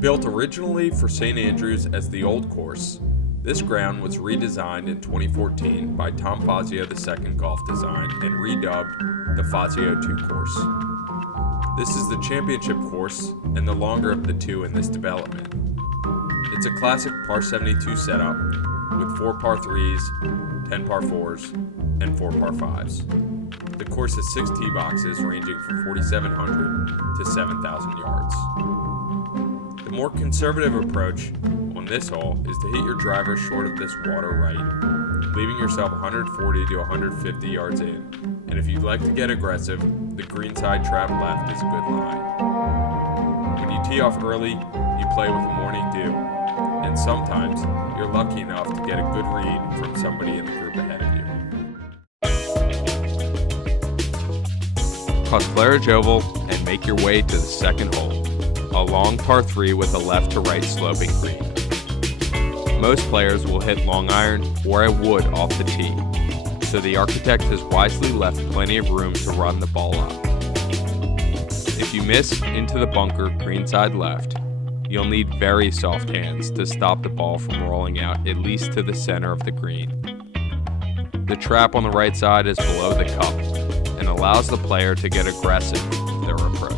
Built originally for St. Andrews as the old course, this ground was redesigned in 2014 by Tom Fazio II Golf Design and redubbed the Fazio II Course. This is the championship course and the longer of the two in this development. It's a classic par 72 setup with 4 par 3s, 10 par 4s, and 4 par 5s. The course has 6 tee boxes ranging from 4,700 to 7,000 yards. The more conservative approach on this hole is to hit your driver short of this water right, leaving yourself 140 to 150 yards in. And if you'd like to get aggressive, the greenside trap left is a good lie. When you tee off early, you play with morning dew, and sometimes you're lucky enough to get a good read from somebody in the group ahead of you. Cross Claridge Oval and make your way to the second hole, a long par 3 with a left to right sloping green. Most players will hit long iron or a wood off the tee, so the architect has wisely left plenty of room to run the ball up. If you miss into the bunker greenside left, you'll need very soft hands to stop the ball from rolling out at least to the center of the green. The trap on the right side is below the cup and allows the player to get aggressive with their approach.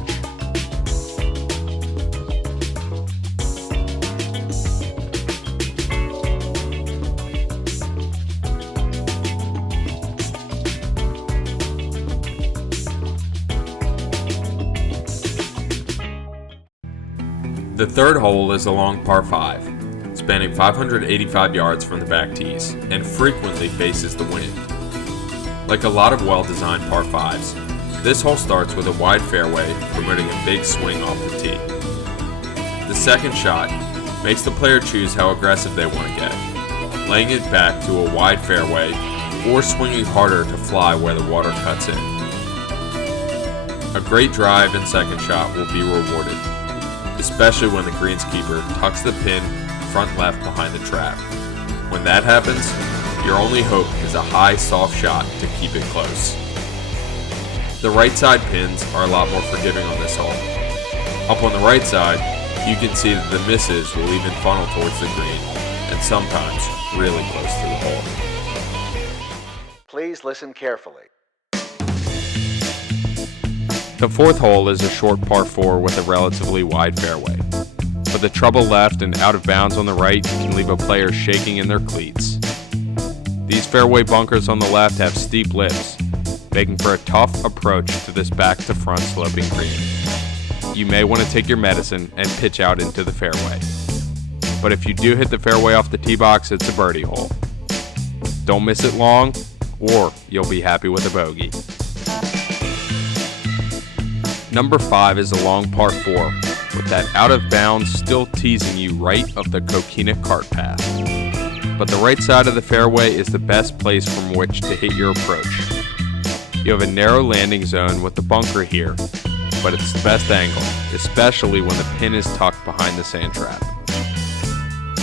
The third hole is a long par 5, spanning 585 yards from the back tees, and frequently faces the wind. Like a lot of well-designed par 5s, this hole starts with a wide fairway, promoting a big swing off the tee. The second shot makes the player choose how aggressive they want to get, laying it back to a wide fairway or swinging harder to fly where the water cuts in. A great drive and second shot will be rewarded, especially when the greenskeeper tucks the pin front left behind the trap. When that happens, your only hope is a high, soft shot to keep it close. The right side pins are a lot more forgiving on this hole. Up on the right side, you can see that the misses will even funnel towards the green, and sometimes really close to the hole. Please listen carefully. The fourth hole is a short par 4 with a relatively wide fairway, but the trouble left and out of bounds on the right can leave a player shaking in their cleats. These fairway bunkers on the left have steep lips, making for a tough approach to this back to front sloping green. You may want to take your medicine and pitch out into the fairway, but if you do hit the fairway off the tee box, it's a birdie hole. Don't miss it long, or you'll be happy with a bogey. Number 5 is a long par 4, with that out of bounds still teasing you right of the coquina cart path. But the right side of the fairway is the best place from which to hit your approach. You have a narrow landing zone with the bunker here, but it's the best angle, especially when the pin is tucked behind the sand trap.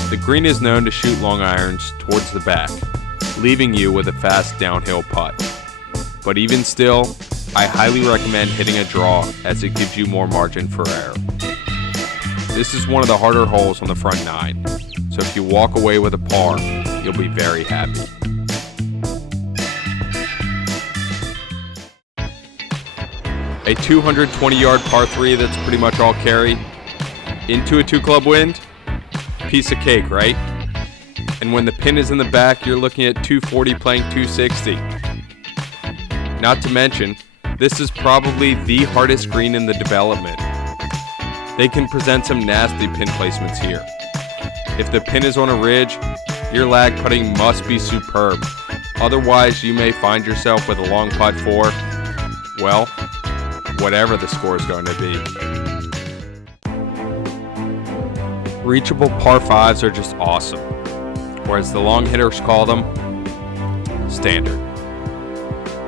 The green is known to shoot long irons towards the back, leaving you with a fast downhill putt. But even still, I highly recommend hitting a draw as it gives you more margin for error. This is one of the harder holes on the front 9, so if you walk away with a par, you'll be very happy. A 220-yard par 3 that's pretty much all carry into a 2-club wind, piece of cake, right? And when the pin is in the back, you're looking at 240 playing 260. Not to mention, this is probably the hardest green in the development. They can present some nasty pin placements here. If the pin is on a ridge, your lag putting must be superb. Otherwise, you may find yourself with a long putt for, well, whatever the score is going to be. Reachable par 5s are just awesome, or as the long hitters call them, standard.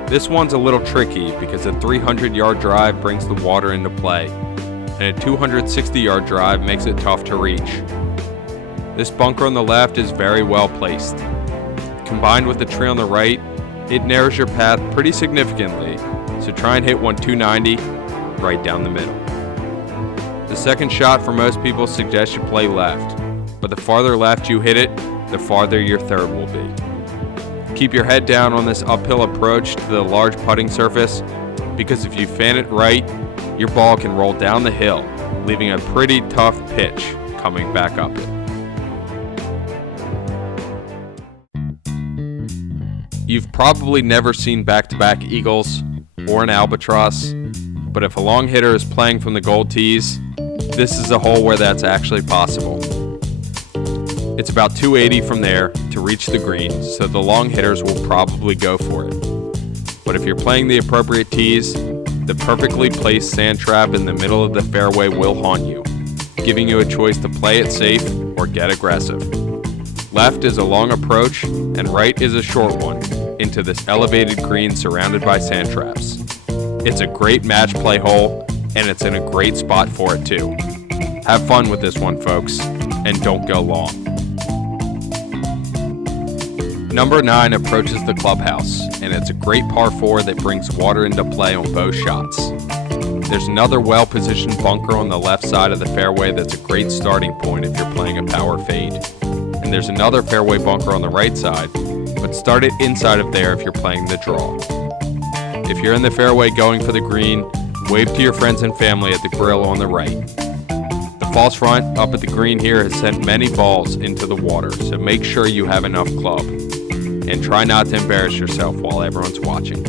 This one's a little tricky because a 300-yard drive brings the water into play, and a 260-yard drive makes it tough to reach. This bunker on the left is very well placed. Combined with the tree on the right, it narrows your path pretty significantly, so try and hit one 290 right down the middle. The second shot for most people suggests you play left, but the farther left you hit it, the farther your third will be. Keep your head down on this uphill approach to the large putting surface, because if you fan it right, your ball can roll down the hill, leaving a pretty tough pitch coming back up it. You've probably never seen back-to-back eagles or an albatross, but if a long hitter is playing from the gold tees, this is a hole where that's actually possible. It's about 280 from there to reach the green, so the long hitters will probably go for it. But if you're playing the appropriate tees, the perfectly placed sand trap in the middle of the fairway will haunt you, giving you a choice to play it safe or get aggressive. Left is a long approach, and right is a short one, into this elevated green surrounded by sand traps. It's a great match play hole, and it's in a great spot for it too. Have fun with this one, folks, and don't go long. Number 9 approaches the clubhouse, and it's a great par 4 that brings water into play on both shots. There's another well-positioned bunker on the left side of the fairway that's a great starting point if you're playing a power fade. And there's another fairway bunker on the right side, but start it inside of there if you're playing the draw. If you're in the fairway going for the green, wave to your friends and family at the grill on the right. The false front up at the green here has sent many balls into the water, so make sure you have enough club. And try not to embarrass yourself while everyone's watching.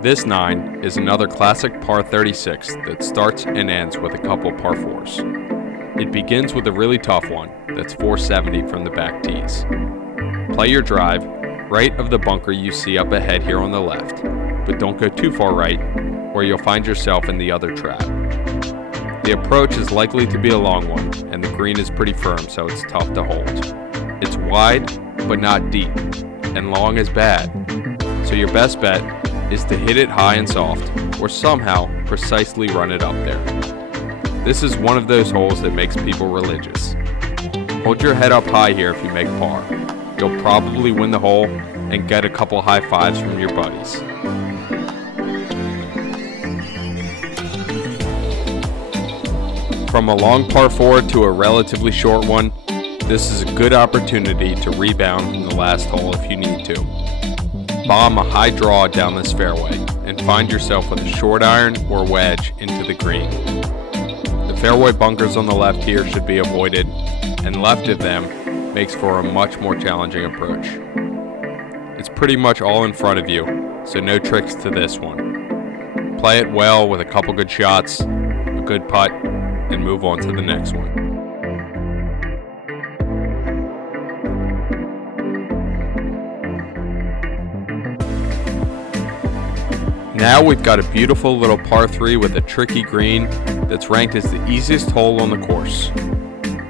This 9 is another classic par 36 that starts and ends with a couple par 4s. It begins with a really tough one that's 470 from the back tees. Play your drive right of the bunker you see up ahead here on the left, but don't go too far right or you'll find yourself in the other trap. The approach is likely to be a long one, and the green is pretty firm, so it's tough to hold. It's wide, but not deep, and long is bad. So your best bet is to hit it high and soft, or somehow precisely run it up there. This is one of those holes that makes people religious. Hold your head up high here if you make par. You'll probably win the hole and get a couple high fives from your buddies. From a long par 4 to a relatively short one, this is a good opportunity to rebound from the last hole if you need to. Bomb a high draw down this fairway and find yourself with a short iron or wedge into the green. The fairway bunkers on the left here should be avoided, and left of them makes for a much more challenging approach. It's pretty much all in front of you, so no tricks to this one. Play it well with a couple good shots, a good putt, and move on to the next one. Now we've got a beautiful little par 3 with a tricky green that's ranked as the easiest hole on the course.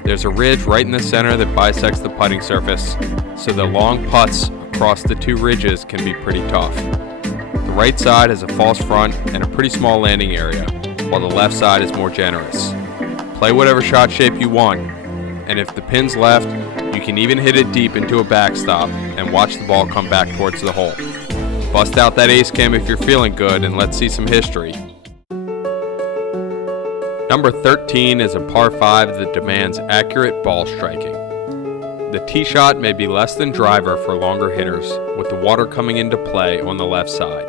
There's a ridge right in the center that bisects the putting surface, so the long putts across the two ridges can be pretty tough. The right side has a false front and a pretty small landing area, while the left side is more generous. Play whatever shot shape you want, and if the pin's left, you can even hit it deep into a backstop and watch the ball come back towards the hole. Bust out that ace cam if you're feeling good, and let's see some history. Number 13 is a par 5 that demands accurate ball striking. The tee shot may be less than driver for longer hitters, with the water coming into play on the left side.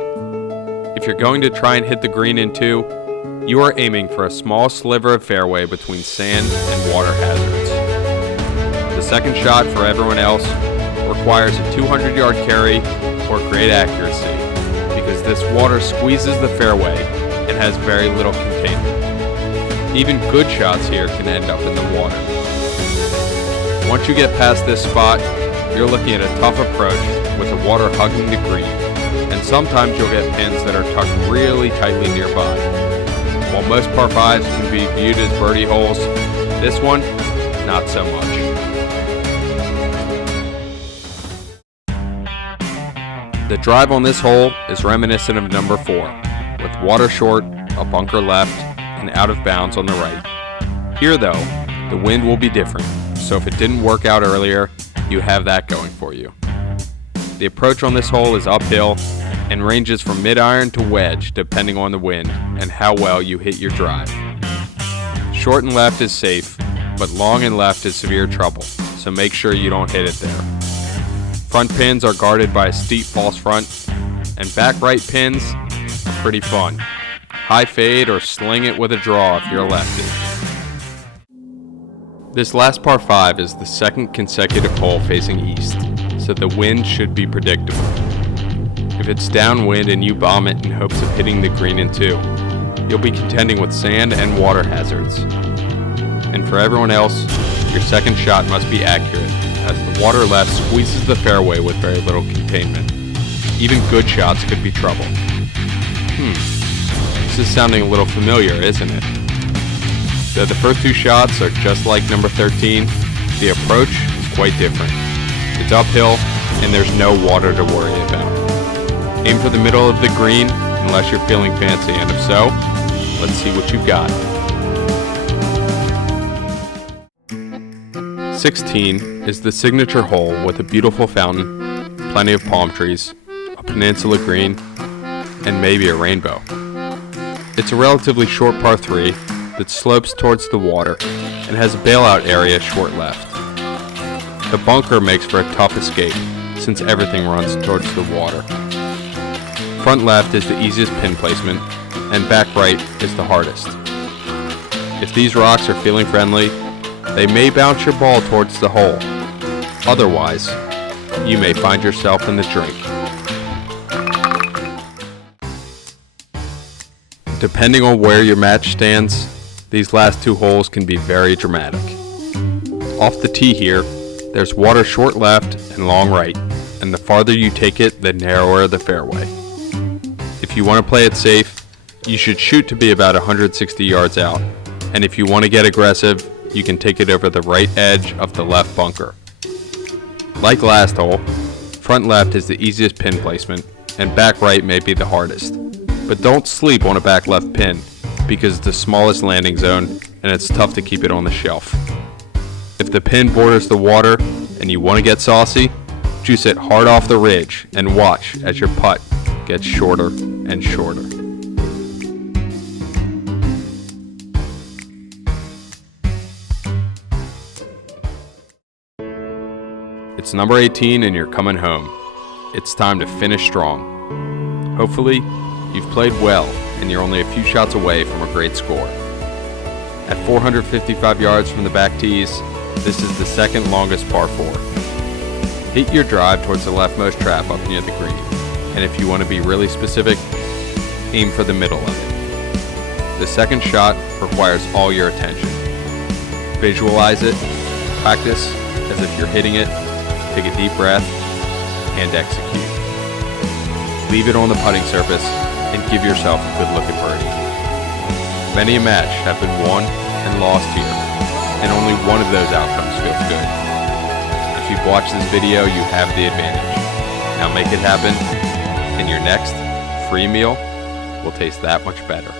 If you're going to try and hit the green in 2, you are aiming for a small sliver of fairway between sand and water hazards. The second shot for everyone else requires a 200-yard carry or great accuracy, because this water squeezes the fairway and has very little containment. Even good shots here can end up in the water. Once you get past this spot, you're looking at a tough approach with the water hugging the green, and sometimes you'll get pins that are tucked really tightly nearby. While most par 5s can be viewed as birdie holes, this one, not so much. The drive on this hole is reminiscent of number 4, with water short, a bunker left, and out of bounds on the right. Here though, the wind will be different, so if it didn't work out earlier, you have that going for you. The approach on this hole is uphill, and ranges from mid-iron to wedge depending on the wind and how well you hit your drive. Short and left is safe, but long and left is severe trouble, so make sure you don't hit it there. Front pins are guarded by a steep false front, and back right pins are pretty fun. High fade or sling it with a draw if you're a lefty. This last par 5 is the second consecutive hole facing east, so the wind should be predictable. If it's downwind and you bomb it in hopes of hitting the green in 2, you'll be contending with sand and water hazards. And for everyone else, your second shot must be accurate, as the water left squeezes the fairway with very little containment. Even good shots could be trouble. This is sounding a little familiar, isn't it? Though the first 2 shots are just like number 13, the approach is quite different. It's uphill, and there's no water to worry about. Aim for the middle of the green, unless you're feeling fancy, and if so, let's see what you've got. 16 is the signature hole with a beautiful fountain, plenty of palm trees, a peninsula green, and maybe a rainbow. It's a relatively short par 3 that slopes towards the water and has a bailout area short left. The bunker makes for a tough escape since everything runs towards the water. Front left is the easiest pin placement, and back right is the hardest. If these rocks are feeling friendly, they may bounce your ball towards the hole. Otherwise, you may find yourself in the drink. Depending on where your match stands, these last 2 holes can be very dramatic. Off the tee here, there's water short left and long right, and the farther you take it, the narrower the fairway. If you want to play it safe, you should shoot to be about 160 yards out, and if you want to get aggressive, you can take it over the right edge of the left bunker. Like last hole, front left is the easiest pin placement, and back right may be the hardest. But don't sleep on a back left pin, because it's the smallest landing zone, and it's tough to keep it on the shelf. If the pin borders the water, and you want to get saucy, juice it hard off the ridge, and watch as your putt gets shorter and shorter. It's number 18 and you're coming home. It's time to finish strong. Hopefully, you've played well and you're only a few shots away from a great score. At 455 yards from the back tees, this is the second longest par 4. Hit your drive towards the leftmost trap up near the green, and if you want to be really specific, aim for the middle of it. The second shot requires all your attention. Visualize it, practice as if you're hitting it, take a deep breath, and execute. Leave it on the putting surface and give yourself a good look at birdie. Many a match have been won and lost here, and only one of those outcomes feels good. If you've watched this video, you have the advantage. Now make it happen, and your next free meal will taste that much better.